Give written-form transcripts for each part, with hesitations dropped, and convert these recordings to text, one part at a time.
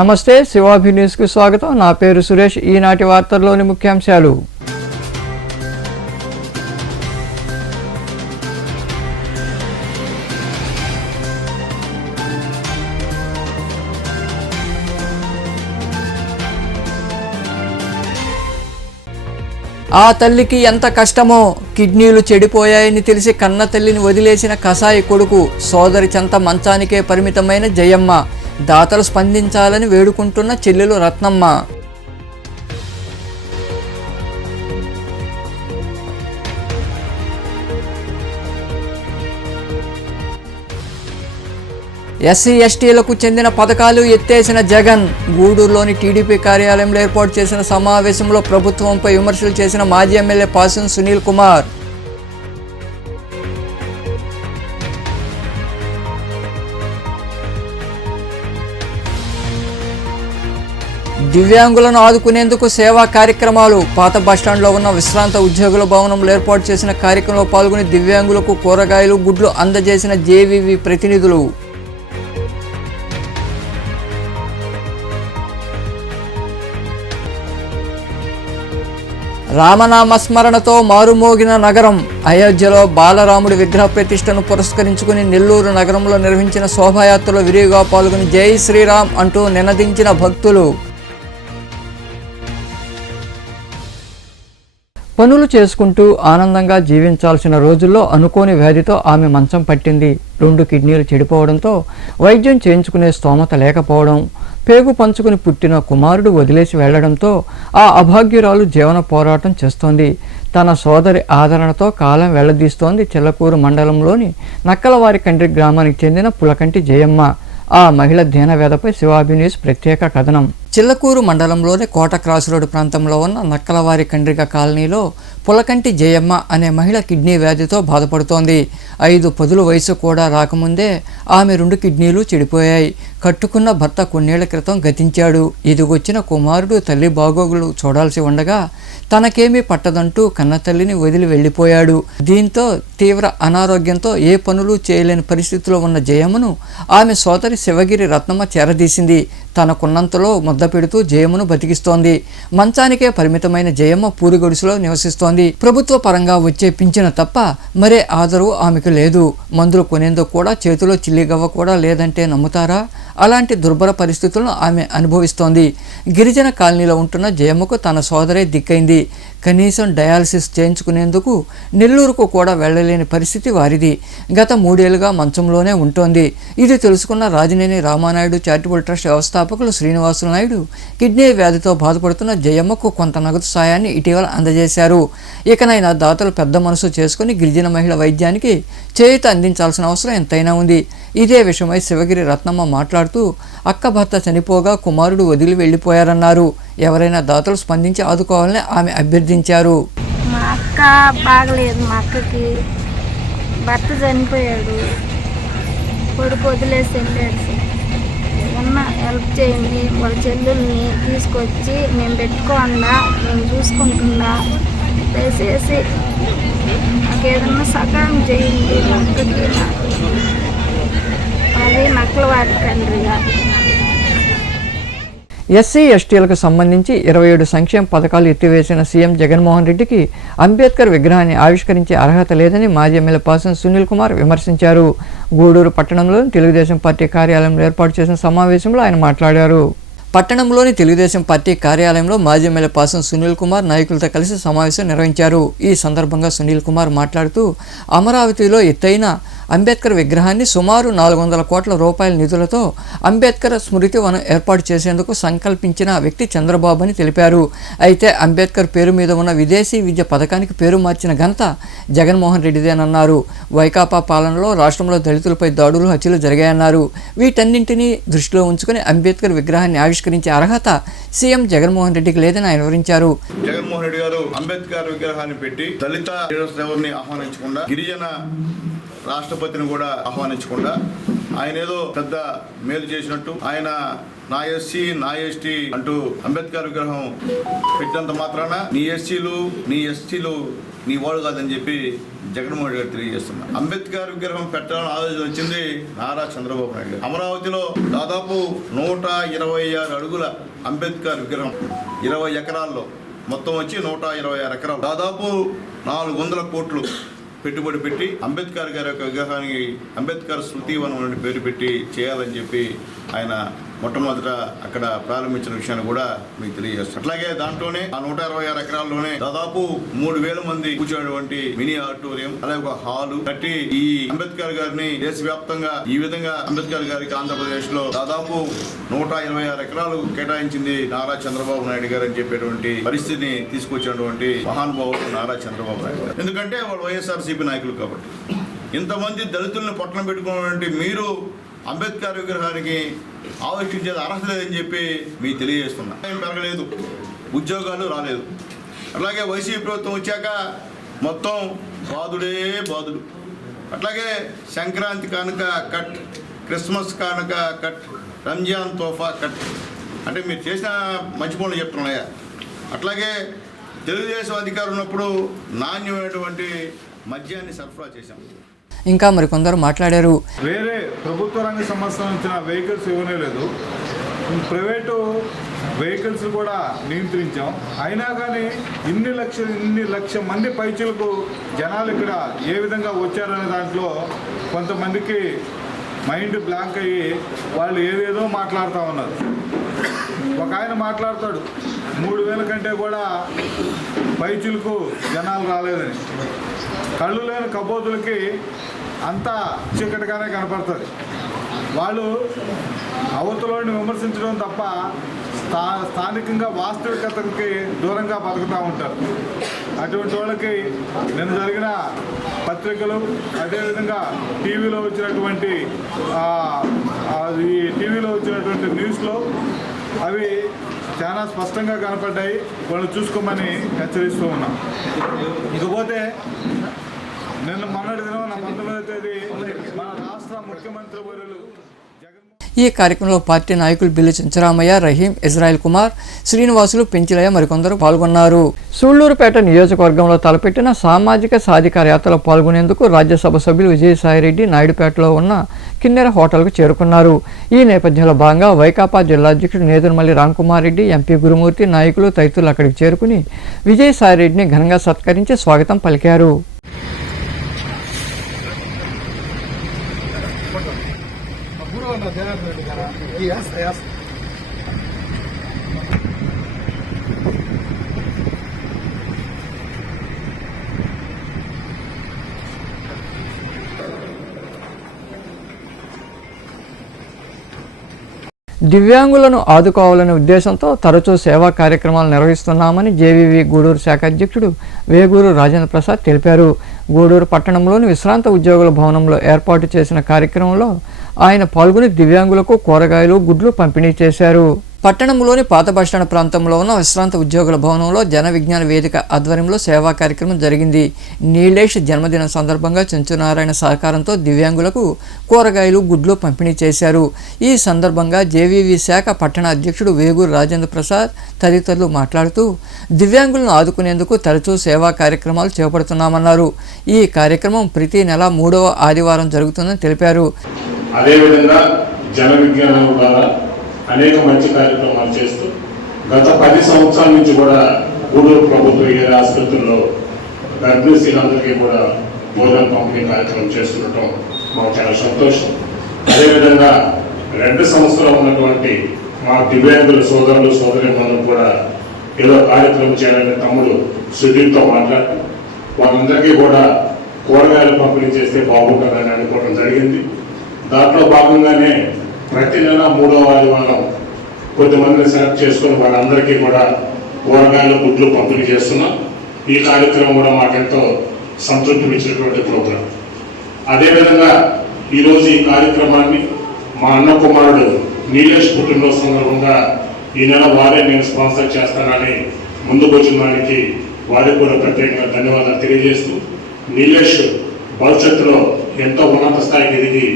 నమస్తే, శివాభి న్యూస్కు స్వాగతం. నా పేరు సురేష్. ఈనాటి వార్తల్లోని ముఖ్యాంశాలు. ఆ తల్లికి ఎంత కష్టమో, కిడ్నీలు చెడిపోయాయని తెలిసి కన్న తల్లిని వదిలేసిన కసాయి కొడుకు, సోదరి చెంత మంచానికే పరిమితమైన జయమ్మ, దాతలు స్పందించాలని వేడుకుంటున్న చెల్లెలు రత్నమ్మ. ఎస్సీ ఎస్టీలకు చెందిన పథకాలు ఎత్తేసిన జగన్. గూడూరులోని టీడీపీ కార్యాలయంలో ఏర్పాటు చేసిన సమావేశంలో ప్రభుత్వంపై విమర్శలు చేసిన మాజీ ఎమ్మెల్యే పాసం సునీల్ కుమార్. దివ్యాంగులను ఆదుకునేందుకు సేవా కార్యక్రమాలు. పాత బస్టాండ్లో ఉన్న విశ్రాంత ఉద్యోగుల భవనంలో ఏర్పాటు చేసిన కార్యక్రమంలో పాల్గొని దివ్యాంగులకు కూరగాయలు, గుడ్లు అందజేసిన జేవీవీ ప్రతినిధులు. రామనామస్మరణతో మారుమోగిన నగరం. అయోధ్యలో బాలరాముడి విగ్రహ ప్రతిష్టను పురస్కరించుకుని నెల్లూరు నగరంలో నిర్వహించిన శోభాయాత్రలో విరివిగా పాల్గొని జై శ్రీరామ్ అంటూ నినదించిన భక్తులు. పనులు చేసుకుంటూ ఆనందంగా జీవించాల్సిన రోజుల్లో అనుకోని వ్యాధితో ఆమె మంచం పట్టింది. 2 కిడ్నీలు చెడిపోవడంతో వైద్యం చేయించుకునే స్తోమత లేకపోవడం, పేగు పంచుకుని పుట్టిన కుమారుడు వదిలేసి వెళ్లడంతో ఆ అభాగ్యురాలు జీవన పోరాటం చేస్తోంది. తన సోదరి ఆదరణతో కాలం వెళ్లదీస్తోంది చిల్లకూరు మండలంలోని నక్కలవారి కండ్రి గ్రామానికి చెందిన పులకంటి జయమ్మ. ఆ మహిళ దీనవేదపై శివాభి న్యూస్ ప్రత్యేక కథనం. చిల్లకూరు మండలంలోని కోట క్రాస్ రోడ్డు ప్రాంతంలో ఉన్న నక్కలవారి కండ్రిక కాలనీలో పులకంటి జయమ్మ అనే మహిళ కిడ్నీ వ్యాధితో బాధపడుతోంది. 5 పదుల వయసు కూడా రాకముందే ఆమె 2 కిడ్నీలు చెడిపోయాయి. కట్టుకున్న భర్త కొన్నేళ్ల క్రితం గతించాడు. ఇదిగొచ్చిన కుమారుడు తల్లి బాగోగులు చూడాల్సి ఉండగా తనకేమీ పట్టదంటూ కన్నతల్లిని వదిలి వెళ్ళిపోయాడు. దీంతో తీవ్ర అనారోగ్యంతో ఏ పనులు చేయలేని పరిస్థితిలో ఉన్న జయమ్మను ఆమె సోదరి శివగిరి రత్నమ్మ చేరదీసింది. తనకున్నంతలో ముద్ద పెడుతూ జయమ్మను బతికిస్తోంది. మంచానికే పరిమితమైన జయమ్మ పూరిగొడుసులో నివసిస్తోంది. ప్రభుత్వ పరంగా వచ్చే పింఛను తప్ప మరే ఆదరవు ఆమెకు లేదు. మందులు కొనేందుకు కూడా చేతిలో చిల్లిగవ్వ కూడా లేదంటే నమ్ముతారా? అలాంటి దుర్భర పరిస్థితులను ఆమె అనుభవిస్తోంది. గిరిజన కాలనీలో ఉంటున్న జయమ్మకు తన సోదరే దిక్కైంది. కనీసం డయాలసిస్ చేయించుకునేందుకు నెల్లూరుకు కూడా వెళ్లలేని పరిస్థితి వారిది. గత 3 ఏళ్లుగా మంచంలోనే ఉంటోంది. ఇది తెలుసుకున్న రాజినేని రామానాయుడు చారిటబుల్ ట్రస్ట్ వ్యవస్థాపకులు శ్రీనివాసులు నాయుడు కిడ్నీ వ్యాధితో బాధపడుతున్న జయమ్మకు కొంత నగదు సాయాన్ని ఇటీవల అందజేశారు. ఇకనైనా దాతలు పెద్ద మనసు చేసుకుని గిరిజన మహిళ వైద్యానికి చేయూత అందించాల్సిన అవసరం ఎంతైనా ఉంది. ఇదే విషయమై శివగిరి రత్నమ్మ మాట్లాడుతూ అక్క భర్త చనిపోగా కుమారుడు వదిలి వెళ్ళిపోయారన్నారు. ఎవరైనా దాతలు స్పందించి ఆదుకోవాలని ఆమె అభ్యర్థించారు. మా అక్క బాగలేదు, మా అక్కకి భర్త చనిపోయాడు, కొడుకు వదిలేసి వెళ్ళాడు. ఏమన్నా హెల్ప్ చేయండి. వాళ్ళ చెల్లెల్ని తీసుకొచ్చి మేము పెట్టుకోకుండా మేము చూసుకుంటున్నా, దయచేసి నాకు ఏదన్నా సహాయం చేయండి. మా అక్కకి అది నక్కలవారి కండ్రిగా. ఎస్సీ ఎస్టీలకు సంబంధించి 27 సంక్షేమ పథకాలు ఎత్తివేసిన సీఎం జగన్మోహన్ రెడ్డికి అంబేద్కర్ విగ్రహాన్ని ఆవిష్కరించే అర్హత లేదని మాజీ ఎమ్మెల్యే పాసం సునీల్ కుమార్ విమర్శించారు. గూడూరు పట్టణంలోని తెలుగుదేశం పార్టీ కార్యాలయంలో ఏర్పాటు చేసిన సమావేశంలో ఆయన మాట్లాడారు. పట్టణంలోని తెలుగుదేశం పార్టీ కార్యాలయంలో మాజీ ఎమ్మెల్యే పాసం సునీల్ కుమార్ నాయకులతో కలిసి సమావేశం నిర్వహించారు. ఈ సందర్భంగా సునీల్ కుమార్ మాట్లాడుతూ అమరావతిలో ఎత్తైన అంబేద్కర్ విగ్రహాన్ని సుమారు 400 కోట్ల రూపాయల నిధులతో అంబేద్కర్ స్మృతి వనం ఏర్పాటు చేసేందుకు సంకల్పించిన వ్యక్తి చంద్రబాబు అని తెలిపారు. అయితే అంబేద్కర్ పేరు మీద ఉన్న విదేశీ విద్య పథకానికి పేరు మార్చిన ఘనత జగన్మోహన్ రెడ్డిదేనన్నారు. వైకాపా పాలనలో రాష్ట్రంలో దళితులపై దాడులు, హత్యలు జరిగాయన్నారు. వీటన్నింటినీ దృష్టిలో ఉంచుకుని అంబేద్కర్ విగ్రహాన్ని ఆవిష్కరించే అర్హత సీఎం జగన్మోహన్ రెడ్డికి లేదని ఆయన వివరించారు. జగన్మోహన్ రెడ్డి గారు అంబేద్కర్ విగ్రహాన్ని పెట్టి దళిత ఎవరిని ఆహ్వానించకుండా, గిరిజన రాష్ట్రపతిని కూడా ఆహ్వానించకుండా ఆయన ఏదో పెద్ద మేలు చేసినట్టు, ఆయన నా ఎస్సీ నా ఎస్టీ అంటూ అంబేద్కర్ విగ్రహం పెట్టినంత మాత్రాన నీ ఎస్సీలు నీ వాడు కాదని చెప్పి జగన్మోహన్ రెడ్డి గారు తెలియజేస్తున్నారు. అంబేద్కర్ విగ్రహం పెట్టాలని ఆలోచన వచ్చింది నారా చంద్రబాబు నాయుడు గారు. అమరావతిలో దాదాపు 126 అడుగుల అంబేద్కర్ విగ్రహం 20 ఎకరాల్లో, మొత్తం వచ్చి 126 ఎకరాలు, దాదాపు 400 కోట్లు పెట్టుబడి పెట్టి అంబేద్కర్ గారి యొక్క విగ్రహానికి అంబేద్కర్ స్మృతివనం అనే పేరు పెట్టి చేయాలని చెప్పి ఆయన మొట్టమొదట అక్కడ ప్రారంభించిన విషయాన్ని కూడా మీకు తెలియజేస్తారు. అట్లాగే దాంట్లోనే ఆ 126 ఎకరాల్లోనే దాదాపు 3000 మంది కూర్చున్నటువంటి మినీ ఆడిటోరియం, అలాగే ఒక హాలు కట్టి ఈ అంబేద్కర్ గారిని దేశవ్యాప్తంగా ఈ విధంగా అంబేద్కర్ గారికి ఆంధ్రప్రదేశ్ లో దాదాపు 126 ఎకరాలు కేటాయించింది నారా చంద్రబాబు నాయుడు గారు అని చెప్పేటువంటి పరిస్థితిని తీసుకొచ్చినటువంటి మహానుభావుడు నారా చంద్రబాబు నాయుడు గారు. ఎందుకంటే వాళ్ళు వైఎస్ఆర్సీపీ నాయకులు కాబట్టి. ఇంతమంది దళితులను పట్టణం పెట్టుకున్నటువంటి మీరు అంబేద్కర్ విగ్రహానికి ఆవిష్కరించేది అర్హత లేదని చెప్పి మీకు తెలియజేస్తున్నా. ఏం పెరగలేదు, ఉద్యోగాలు రాలేదు. అట్లాగే వైసీపీ ప్రభుత్వం వచ్చాక మొత్తం బాధుడే బాధుడు. అట్లాగే సంక్రాంతి కానుక కట్, క్రిస్మస్ కానుక కట్, రంజాన్ తోఫా కట్. అంటే మీరు చేసిన మంచి పనులు చెప్తున్నాయా? అట్లాగే తెలుగుదేశం అధికారం ఉన్నప్పుడు నాణ్యమైనటువంటి మద్యాన్ని సరఫరా చేశాం. ఇంకా మరికొందరు మాట్లాడారు. వేరే ప్రభుత్వ రంగ సంబంధించిన వెహికల్స్ ఇవ్వనే లేదు, ప్రైవేటు వెహికల్స్ కూడా నియంత్రించాం. అయినా కానీ ఇన్ని లక్ష మంది పైచులకు జనాలు ఇక్కడ ఏ విధంగా వచ్చారనే దాంట్లో కొంతమందికి మైండ్ బ్లాంక్ అయ్యి వాళ్ళు ఏదేదో మాట్లాడుతూ ఉన్నారు. ఒక ఆయన మాట్లాడతాడు 3000 కంటే కూడా పైచులకు జనాలు రాలేదని. కళ్ళు లేని కబోతులకి అంతా చీకటిగానే కనపడుతుంది. వాళ్ళు అవతలని విమర్శించడం తప్ప స్థానికంగా వాస్తవికతకి దూరంగా బతుకుతూ ఉంటారు. అటువంటి వాళ్ళకి నిన్న జరిగిన పత్రికలు, అదేవిధంగా టీవీలో వచ్చినటువంటి న్యూస్లో అవి చాలా స్పష్టంగా కనపడ్డాయి. వాళ్ళు చూసుకోమని హెచ్చరిస్తూ ఉన్నాం. ఇకపోతే నిన్న మొన్నటి దినం 19వ తేదీ మన రాష్ట్ర ముఖ్యమంత్రి వర్యులు ఈ కార్యక్రమంలో పార్టీ నాయకులు బిల్లి చెంచరామయ్య, రహీం, ఇజ్రాయిల్ కుమార్, శ్రీనివాసులు, పెంచిలయ్య మరికొందరు పాల్గొన్నారు. సూళ్లూరుపేట నియోజకవర్గంలో తలపెట్టిన సామాజిక సాధికార యాత్రలో పాల్గొనేందుకు రాజ్యసభ సభ్యులు విజయసాయిరెడ్డి నాయుడుపేటలో ఉన్న కిన్నెర హోటల్కు చేరుకున్నారు. ఈ నేపథ్యంలో భాగంగా వైకాపా జిల్లా అధ్యక్షుడు నేదురుమల్లి రాంకుమార్ రెడ్డి, ఎంపీ గురుమూర్తి, నాయకులు తదితరులు అక్కడికి చేరుకుని విజయసాయిరెడ్డిని ఘనంగా సత్కరించి స్వాగతం పలికారు. దివ్యాంగులను ఆదుకోవాలనే ఉద్దేశంతో తరచూ సేవా కార్యక్రమాలు నిర్వహిస్తున్నామని జేవీవి గూడూరు శాఖ అధ్యక్షుడు వేగూరు రాజేంద్ర ప్రసాద్ తెలిపారు. గూడూరు పట్టణంలోని విశ్రాంత ఉద్యోగుల భవనంలో ఏర్పాటు చేసిన కార్యక్రమంలో ఆయన పాల్గొని దివ్యాంగులకు కూరగాయలు, గుడ్లు పంపిణీ చేశారు. పట్టణంలోని పాత బస్టాండ్ ప్రాంతంలో ఉన్న విశ్రాంత ఉద్యోగుల భవనంలో జన విజ్ఞాన వేదిక ఆధ్వర్యంలో సేవా కార్యక్రమం జరిగింది. నీలేష్ జన్మదినం సందర్భంగా చెంచునారాయణ సహకారంతో దివ్యాంగులకు కూరగాయలు, గుడ్లు పంపిణీ చేశారు. ఈ సందర్భంగా జేవీవి శాఖ పట్టణ అధ్యక్షుడు వేగూరు రాజేంద్ర ప్రసాద్ తదితరులు మాట్లాడుతూ దివ్యాంగులను ఆదుకునేందుకు తరచూ సేవా కార్యక్రమాలు చేపడుతున్నామన్నారు. ఈ కార్యక్రమం ప్రతి నెల 3వ ఆదివారం జరుగుతుందని తెలిపారు. అదేవిధంగా జన విజ్ఞానం ద్వారా అనేక మంచి కార్యక్రమాలు చేస్తూ గత 10 సంవత్సరాల నుంచి కూడా గూడూరు ప్రభుత్వ ఏరియా ఆసుపత్రుల్లో గర్భిణీ స్త్రీలందరికీ కూడా భోజనం పంపిణీ కార్యక్రమం చేస్తుండటం మాకు చాలా సంతోషం. అదేవిధంగా 2 సంవత్సరాలు ఉన్నటువంటి మా దివ్యాంగుల సోదరులు సోదరీమణులు కూడా ఏదో కార్యక్రమం చేయాలని తమ్ముడు సుదీప్తో మాట్లాడి వాళ్ళందరికీ కూడా కూరగాయలు పంపిణీ చేస్తే బాగుంటుందని అనుకోవడం జరిగింది. దాంట్లో భాగంగానే ప్రతి నెల 3వ ఆదివారం కొద్దిమందిని సెలెక్ట్ చేసుకుని వాళ్ళందరికీ కూడా కూరగాయలు, గుడ్లు పంపిణీ చేస్తున్నాం. ఈ కార్యక్రమం కూడా మాకెంతో సంతృప్తి ఇచ్చినటువంటి ప్రోగ్రాం. అదేవిధంగా ఈరోజు ఈ కార్యక్రమాన్ని మా అన్న కుమారుడు నీలేష్ పుట్టినరోజు సందర్భంగా ఈ నెల వారే నేను స్పాన్సర్ చేస్తానని ముందుకు వచ్చిన వారికి వారికి కూడా ప్రత్యేకంగా ధన్యవాదాలు తెలియజేస్తూ నీలేష్ భవిష్యత్తులో ఎంతో ఉన్నత స్థాయికి ఎదిగి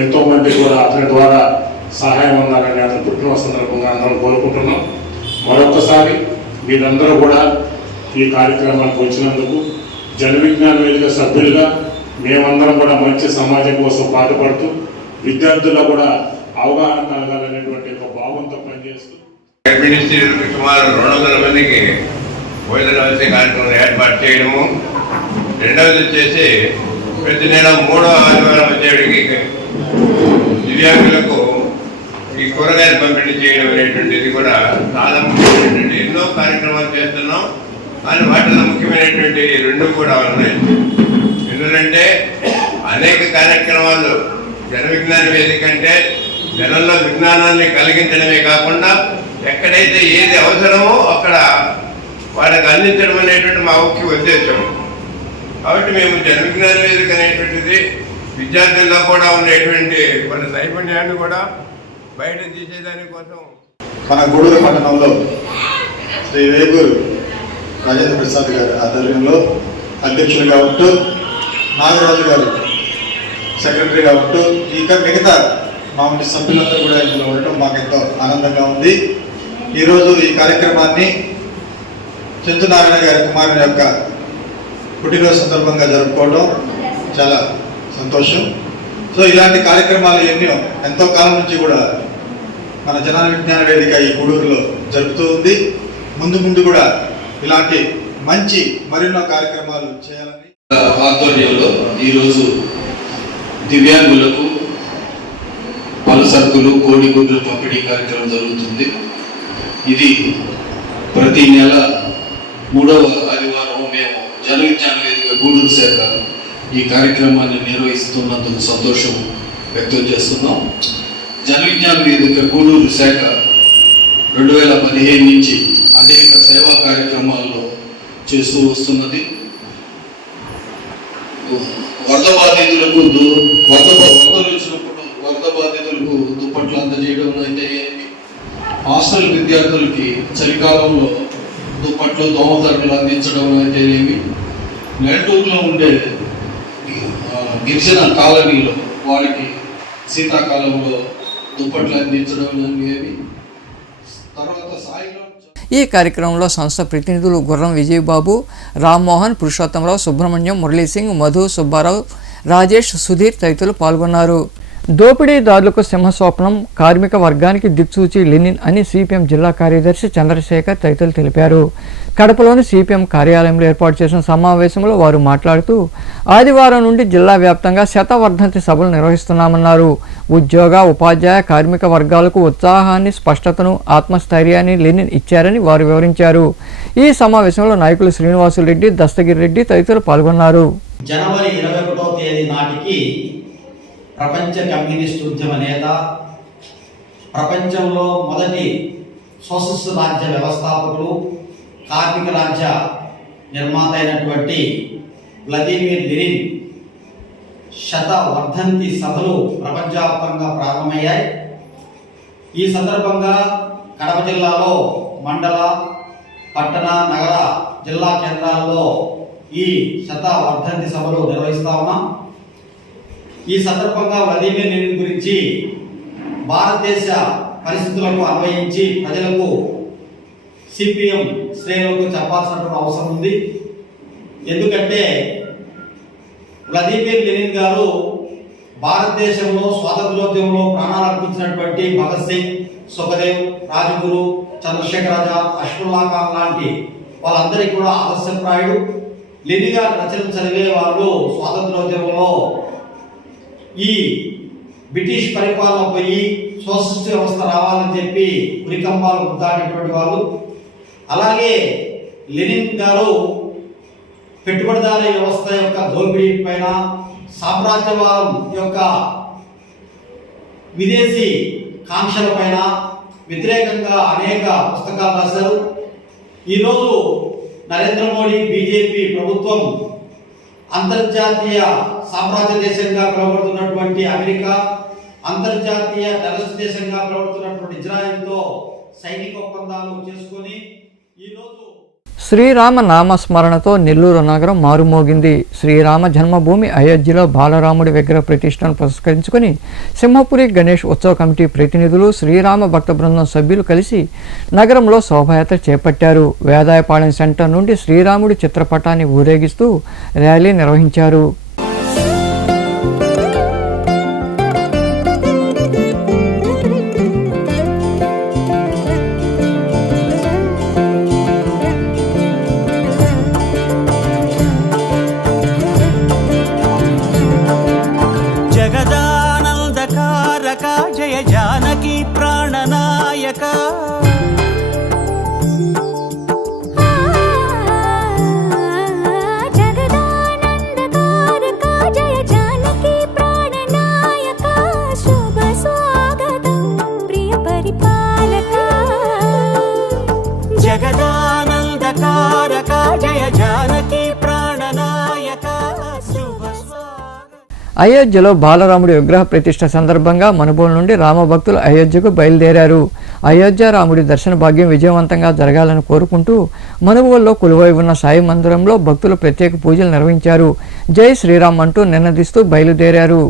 ఎంతో మంది కూడా అతని ద్వారా సహాయం ఉండాలని అతను పుట్టినరోజు సందర్భంగా అందరం కోరుకుంటున్నాం. మరొకసారి మీరందరూ కూడా ఈ కార్యక్రమానికి వచ్చినందుకు జన విజ్ఞాన వేదిక సభ్యులుగా మేమందరం కూడా మంచి సమాజం కోసం పాటుపడుతూ విద్యార్థుల్లో కూడా అవగాహన కలగాలనేటువంటి ఒక భావంతో పనిచేస్తూ గర్భిణీ స్త్రీలకు సుమారు 200 మందికి భోజన వసతి కార్యక్రమం ఏర్పాటు చేయడము, రెండవది వచ్చేసి ప్రతి నెల 3వ ఆదివారం వచ్చేటికి దివ్యాంగులకు ఈ కూరగాయలు పంపిణీ చేయడం అనేటువంటిది కూడా చాలా ముఖ్యమైనటువంటి ఎన్నో కార్యక్రమాలు చేస్తున్నాం. కానీ వాటిలో ముఖ్యమైనటువంటి రెండు కూడా ఉన్నాయి. ఎందుకంటే అనేక కార్యక్రమాలు జన విజ్ఞాన వేదిక అంటే జనంలో విజ్ఞానాన్ని కలిగించడమే కాకుండా ఎక్కడైతే ఏది అవసరమో అక్కడ వాళ్ళకి అందించడం అనేటువంటి మా ముఖ్య ఉద్దేశం. కాబట్టి మేము జన విజ్ఞాన వేదిక అనేటువంటిది విద్యార్థుల్లో కూడా ఉండేటువంటి కొన్ని నైపుణ్యాన్ని కూడా బయట తీసేదానికోసం మన గూడూరు పట్టణంలో శ్రీ వేగూరు రాజేంద్ర ప్రసాద్ గారి ఆధ్వర్యంలో అధ్యక్షులుగా ఉంటూ, నాగరాజు గారు సెక్రటరీగా ఉంటూ, ఇంకా మిగతా మా వంటి సభ్యులందరూ కూడా ఇందులో ఉండటం మాకు ఎంతో ఆనందంగా ఉంది. ఈరోజు ఈ కార్యక్రమాన్ని చంద్రనారాయణ గారి కుమారుని యొక్క పుట్టినరోజు సందర్భంగా జరుపుకోవడం చాలా సంతోషం. సో ఇలాంటి కార్యక్రమాలు ఎన్నో ఎంతో కాలం నుంచి కూడా మన జన విజ్ఞాన వేదిక ఈ గూడూరులో జరుపుతూ ఉంది. ముందు ముందు కూడా ఇలాంటి మంచి మరెన్నో కార్యక్రమాలు చేయాలని ఆధ్వర్యంలో ఈరోజు దివ్యాంగులకు పలు సరుకులు, కోడిగుడ్లు పంపిణీ కార్యక్రమం జరుగుతుంది. ఇది ప్రతి నెల 3వ ఆదివారం మేము జన విజ్ఞాన వేదిక గూడూరు శాఖ ఈ కార్యక్రమాన్ని నిర్వహిస్తున్నందుకు సంతోషం వ్యక్తం చేస్తున్నాం. జన విజ్ఞాన వేదిక గూడూరు శాఖ 2015 నుంచి అనేక సేవా కార్యక్రమాల్లో చేస్తూ వస్తున్నది. వరద బాధితులకు వరదలు వచ్చినప్పుడు వరద బాధితులకు దుప్పట్లు అందజేయడం అయితే, హాస్టల్ విద్యార్థులకి చలికాలంలో దుప్పట్లు, దోమతరలు అందించడం అయితే ఏమి, నెల్లూరులో ఉండే గిరిజన కాలనీలో వారికి శీతాకాలంలో దుప్పట్లు అందించడం ఏమి. తర్వాత సాయిలో ఈ కార్యక్రమంలో సంస్థ ప్రతినిధులు గుర్రం విజయబాబు, రామ్మోహన్, పురుషోత్తమరావు, సుబ్రహ్మణ్యం, మురళీసింగ్, మధు, సుబ్బారావు, రాజేష్, సుధీర్ తదితరులు పాల్గొన్నారు. దోపిడీదారులకు సింహస్వప్నం, కార్మిక వర్గానికి దిక్సూచి లెనిన్ అని సిపిఎం జిల్లా కార్యదర్శి చంద్రశేఖర్ తదితరులు తెలిపారు. కడపలోని సిపిఎం కార్యాలయంలో ఏర్పాటు చేసిన సమావేశంలో వారు మాట్లాడుతూ ఆదివారం నుండి జిల్లా వ్యాప్తంగా శతవర్ధంతి సభలు నిర్వహిస్తున్నామన్నారు. ఉద్యోగ, ఉపాధ్యాయ, కార్మిక వర్గాలకు ఉత్సాహాన్ని, స్పష్టతను, ఆత్మస్థైర్యాన్ని లెనిన్ ఇచ్చారని వారు వివరించారు. ఈ సమావేశంలో నాయకులు శ్రీనివాసులరెడ్డి, దస్తగిరి రెడ్డి తదితరులు పాల్గొన్నారు. జనవరి 21వ తేదీ నాటికి ప్రపంచ కమ్యూనిస్ట్ ఉద్యమ నేత, ప్రపంచంలో మొదటి సోషలిస్ట్ రాజ్య వ్యవస్థాపకులు, కార్మిక రాజ్య నిర్మాత అయినటువంటి వ్లాదిమిర్ లెనిన్ శతవర్ధంతి సభలు ప్రపంచవ్యాప్తంగా ప్రారంభమయ్యాయి. ఈ సందర్భంగా కడప జిల్లాలో మండల, పట్టణ, నగర, జిల్లా కేంద్రాల్లో ఈ శతవర్ధంతి సభలు నిర్వహిస్తా ఉన్నాం. ఈ సందర్భంగా వ్లాదిమిర్ లెనిన్ గురించి భారతదేశ పరిస్థితులకు అన్వయించి ప్రజలకు, సిపిఎం శ్రేణులకు చెప్పాల్సినటువంటి అవసరం ఉంది. ఎందుకంటే వ్లాదిమిర్ లెనిన్ గారు భారతదేశంలో స్వాతంత్రోద్యమంలో ప్రాణాలు అర్పించినటువంటి భగత్ సింగ్, సుఖదేవ్, రాజగురు, చంద్రశేఖర్ ఆజాద్, అష్ఫాకుల్లా ఖాన్ లాంటి వాళ్ళందరికీ కూడా ఆదర్శప్రాయుడు. లెనిన్ గారి రచనలు చదివే వాళ్ళు స్వాతంత్రోద్యమంలో ఈ బ్రిటిష్ పరిపాలన పోయి సోషలిస్ట్ వ్యవస్థ రావాలని చెప్పి ఉరికంబాలు ముద్దాడినటువంటి వాళ్ళు. అలాగే లెనిన్ గారు పెట్టుబడిదారీ వ్యవస్థ యొక్క దోపిడీ పైన, సామ్రాజ్యవాదం యొక్క విదేశీ కాంక్షల పైన వ్యతిరేకంగా అనేక పుస్తకాలు రాశారు. ఈరోజు నరేంద్ర మోడీ బీజేపీ ప్రభుత్వం అంతర్జాతీయ సామ్రాజ్య దేశంగా పిలువబడుతున్నటువంటి అమెరికా, అంతర్జాతీయ టెర్రరిస్ట్ దేశంగా పిలువబడుతున్నటువంటి ఇజ్రాయెల్తో సైనిక ఒప్పందాలు చేసుకొని ఈరోజు శ్రీరామ నామస్మరణతో నెల్లూరు నగరం మారుమోగింది. శ్రీరామ జన్మభూమి అయోధ్యలో బాలరాముడి విగ్రహ ప్రతిష్టను పురస్కరించుకొని సింహపురి గణేష్ ఉత్సవ కమిటీ ప్రతినిధులు, శ్రీరామ భక్త బృందం సభ్యులు కలిసి నగరంలో శోభాయాత్ర చేపట్టారు. వేదాయపాలెం సెంటర్ నుండి శ్రీరాముడి చిత్రపటాన్ని ఊరేగిస్తూ ర్యాలీ నిర్వహించారు. జయ జానకి ప్రాణనాయక జగదానందకారక జయ జానకి ప్రాణనాయక శుభ స్వాగతం ప్రియ పరిపాలక జగదానందకారక జయ జానకి ప్రాణనాయక శుభ అయోధ్యలో బాలరాముడి విగ్రహ ప్రతిష్ఠ సందర్భంగా మనుబోలు నుండి రామభక్తులు అయోధ్యకు బయలుదేరారు. అయోధ్య రాముడి దర్శన భాగ్యం విజయవంతంగా జరగాలని కోరుకుంటూ మనుబోలులో కొలువై ఉన్న సాయి మందిరంలో భక్తులు ప్రత్యేక పూజలు నిర్వహించారు. జై శ్రీరామ్ అంటూ నినదిస్తూ బయలుదేరారు.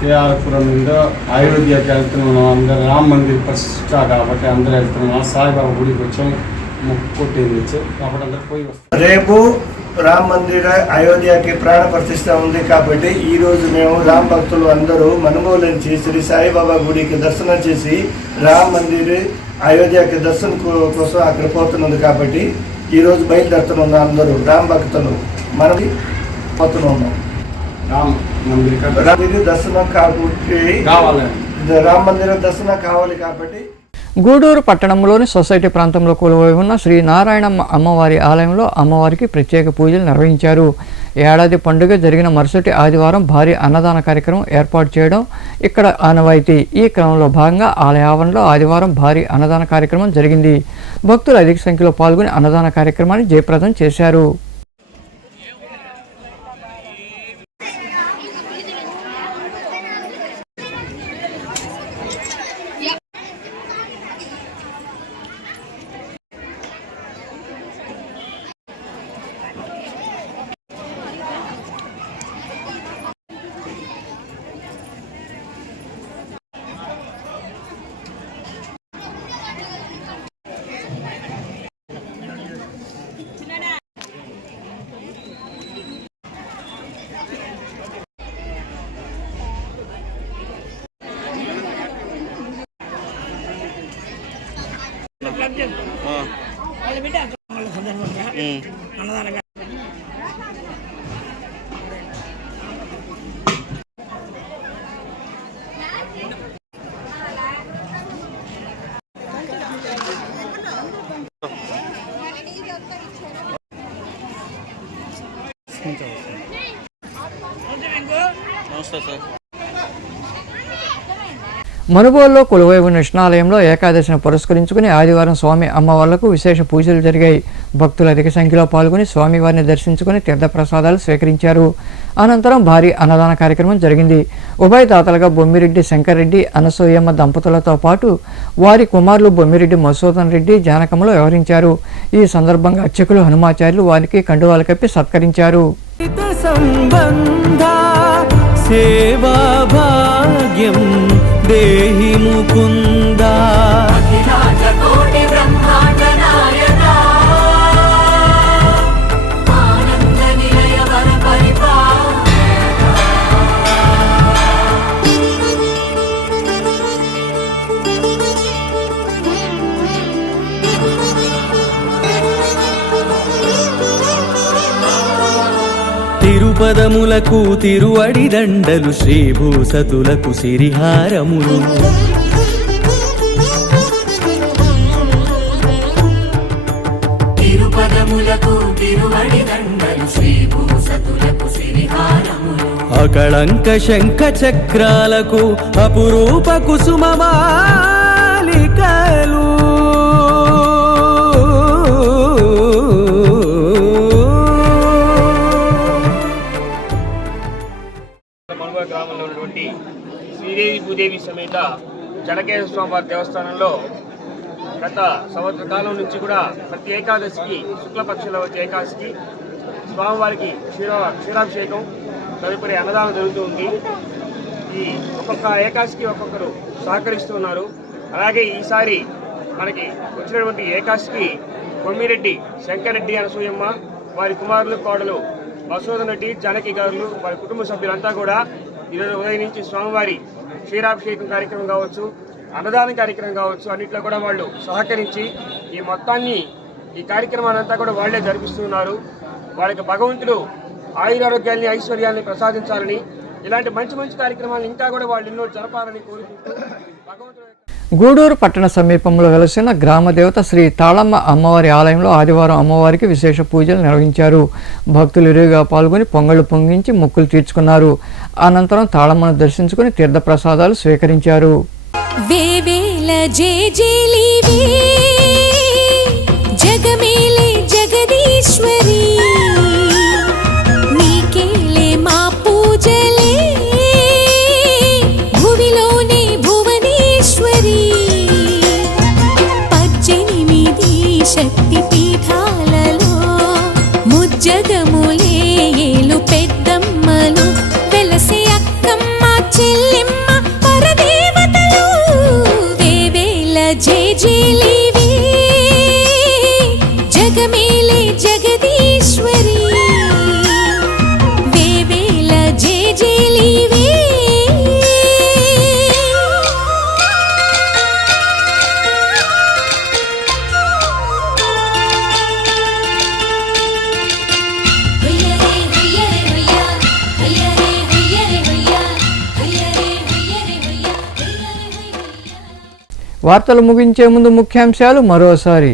కేఆర్పురం అయోధ్యకి వెళ్తున్నాం. అందరు రామ మందిర్ ప్రతిష్ట కాబట్టి అందరూ వెళ్తున్నాం. సాయిబాబా గుడికి వచ్చాం, కొట్టింది కాబట్టి అందరు పోయి వస్తాం. రేపు రామ మందిర అయోధ్యకి ప్రాణ ప్రతిష్ట ఉంది కాబట్టి ఈ రోజు మేము రామ భక్తులు అందరూ మనుమోలు నుంచి శ్రీ సాయిబాబా గుడికి దర్శనం చేసి రామ మందిర్ అయోధ్యకి దర్శనం కోసం అక్కడ పోతున్నది కాబట్టి ఈ రోజు బయలుదేరుతున్నాం. అందరూ రామ భక్తులు మనకి పోతున్నాం. రామ మందిర్ దర్శనం కావాలి, రామ మందిర దర్శనం కావాలి కాబట్టి గూడూరు పట్టణంలోని సొసైటీ ప్రాంతంలో కొలువై ఉన్న శ్రీ నారాయణమ్మ అమ్మవారి ఆలయంలో అమ్మవారికి ప్రత్యేక పూజలు నిర్వహించారు. ఏడాది పండుగ జరిగిన మరుసటి ఆదివారం భారీ అన్నదాన కార్యక్రమం ఏర్పాటు చేయడం ఇక్కడ ఆనవాయితీ. ఈ క్రమంలో భాగంగా ఆలయ ఆవరణలో ఆదివారం భారీ అన్నదాన కార్యక్రమం జరిగింది. భక్తులు అధిక సంఖ్యలో పాల్గొని అన్నదాన కార్యక్రమాన్ని జయప్రదం చేశారు. మనుబోలులో కొలువై ఉన్న కృష్ణాలయంలో ఏకాదశిని పురస్కరించుకుని ఆదివారం స్వామి అమ్మవార్లకు విశేష పూజలు జరిగాయి. భక్తులు అధిక సంఖ్యలో పాల్గొని స్వామివారిని దర్శించుకుని తీర్థప్రసాదాలు స్వీకరించారు. అనంతరం భారీ అన్నదాన కార్యక్రమం జరిగింది. ఉభయదాతలుగా బొమ్మిరెడ్డి శంకర్రెడ్డి, అనసూయమ్మ దంపతులతో పాటు వారి కుమారులు బొమ్మిరెడ్డి మధుసూదన్ రెడ్డి జానకమ్మలో వ్యవహరించారు. ఈ సందర్భంగా అర్చకులు హనుమాచార్యులు వారికి కండువాలు కప్పి సత్కరించారు. సేవా భాగ్యం దేహి ముకుందా తిరుపదములకు తిరువడిదండలు శ్రీభూసతులకు సిరిహారములు అకళంక శంఖ చక్రాలకు అపురూప కుసుమమాలికలు మనుగోడు గ్రామంలో ఉన్నటువంటి శ్రీదేవి భూదేవి సమేత జనకేశ్వర స్వామివారి దేవస్థానంలో గత సంవత్సర కాలం నుంచి కూడా ప్రతి ఏకాదశికి శుక్లపక్షంలో వచ్చే ఏకాదశికి స్వామివారికి క్షీరాభిషేకం తదుపరి అన్నదానం జరుగుతూ ఉంది. ఈ ఒక్కొక్క ఏకాదశికి ఒక్కొక్కరు సహకరిస్తూ ఉన్నారు. అలాగే ఈసారి మనకి వచ్చినటువంటి ఏకాదశికి కొమ్మిరెడ్డి శంకరెడ్డి అనసూయమ్మ వారి కుమారులు కోడలు మసూదన్ రెడ్డి జానకి గారులు వారి కుటుంబ సభ్యులంతా కూడా ఈరోజు ఉదయం నుంచి స్వామివారి క్షీరాభిషేకం కార్యక్రమం కావచ్చు, అన్నదానం కార్యక్రమం కావచ్చు, అన్నింటిలో కూడా వాళ్ళు సహకరించి ఈ మొత్తాన్ని ఈ కార్యక్రమాన్ని అంతా కూడా వాళ్లే జరిపిస్తున్నారు. వాళ్ళకి భగవంతుడు ఆయురారోగ్యాన్ని ఐశ్వర్యాన్ని ప్రసాదించాలని, ఇలాంటి మంచి మంచి కార్యక్రమాలను ఇంకా కూడా వాళ్ళు ఎన్నో జరపాలని కోరుకుంటూ భగవంతుడు. గూడూరు పట్టణ సమీపంలో వెలసిన గ్రామదేవత శ్రీ తాళమ్మ అమ్మవారి ఆలయంలో ఆదివారం అమ్మవారికి విశేష పూజలు నిర్వహించారు. భక్తులు ఇరువుగా పాల్గొని పొంగళ్లు పొంగించి మొక్కులు తీర్చుకున్నారు. అనంతరం తాళమ్మను దర్శించుకుని తీర్థప్రసాదాలు స్వీకరించారు. వేవేల జేజేలివే జగమేలే జగదీశ్వరి నీకేలే మా పూజలే భువిలోనే భువనేశ్వరి 18 శక్తి పీఠాలలో ముజ్జగములే ఏలు పెద్దమ్మలు వెలసే అక్కమ్మ చెల్లెమ్మ పరదేవతలు వేవేల జేజేలివే జగమేలే జగదీశ్వరి వేవేల జేజేలివే. వార్తలు ముగించే ముందు ముఖ్యాంశాలు మరోసారి.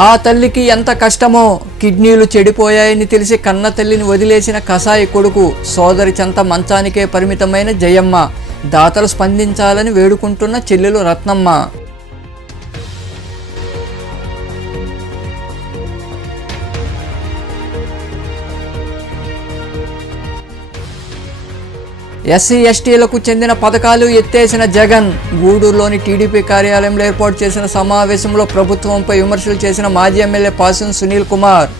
ఆ తల్లికి ఎంత కష్టమో, కిడ్నీలు చెడిపోయాయని తెలిసి కన్న తల్లిని వదిలేసిన కసాయి కొడుకు, సోదరి చెంత మంచానికే పరిమితమైన జయమ్మ, దాతలు స్పందించాలని వేడుకుంటున్న చెల్లెలు రత్నమ్మ. ఎస్సీ ఎస్టీలకు చెందిన పథకాలు ఎత్తేసిన జగన్, గూడూరులోని టీడీపీ కార్యాలయంలో ఏర్పాటు చేసిన సమావేశంలో ప్రభుత్వంపై విమర్శలు చేసిన మాజీ ఎమ్మెల్యే పాసం సునీల్ కుమార్.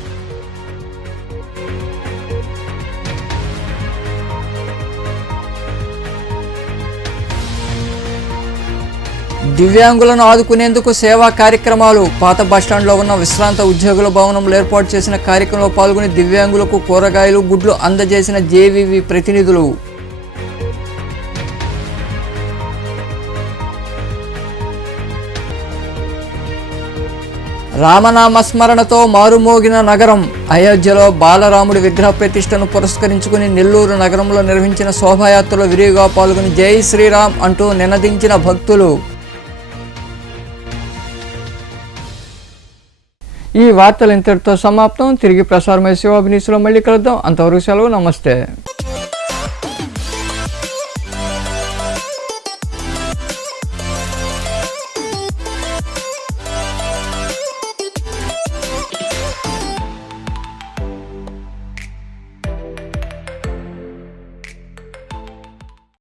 దివ్యాంగులను ఆదుకునేందుకు సేవా కార్యక్రమాలు, పాత బస్టాండ్లో ఉన్న విశ్రాంత ఉద్యోగుల భవనంలో ఏర్పాటు చేసిన కార్యక్రమంలో పాల్గొని దివ్యాంగులకు కూరగాయలు, గుడ్లు అందజేసిన జేవీవీ ప్రతినిధులు. రామనామస్మరణతో మారుమోగిన నగరం, అయోధ్యలో బాలరాముడి విగ్రహ ప్రతిష్టను పురస్కరించుకుని నెల్లూరు నగరంలో నిర్వహించిన శోభాయాత్రలో విరివిగా పాల్గొని జై శ్రీరామ్ అంటూ నినదించిన భక్తులు. ఈ వార్తలు ఇంతటితో సమాప్తం. తిరిగి ప్రసారమయ్యే శివాభినీసులో మళ్ళీ కలుద్దాం. అంతవరకు సెలవు. నమస్తే.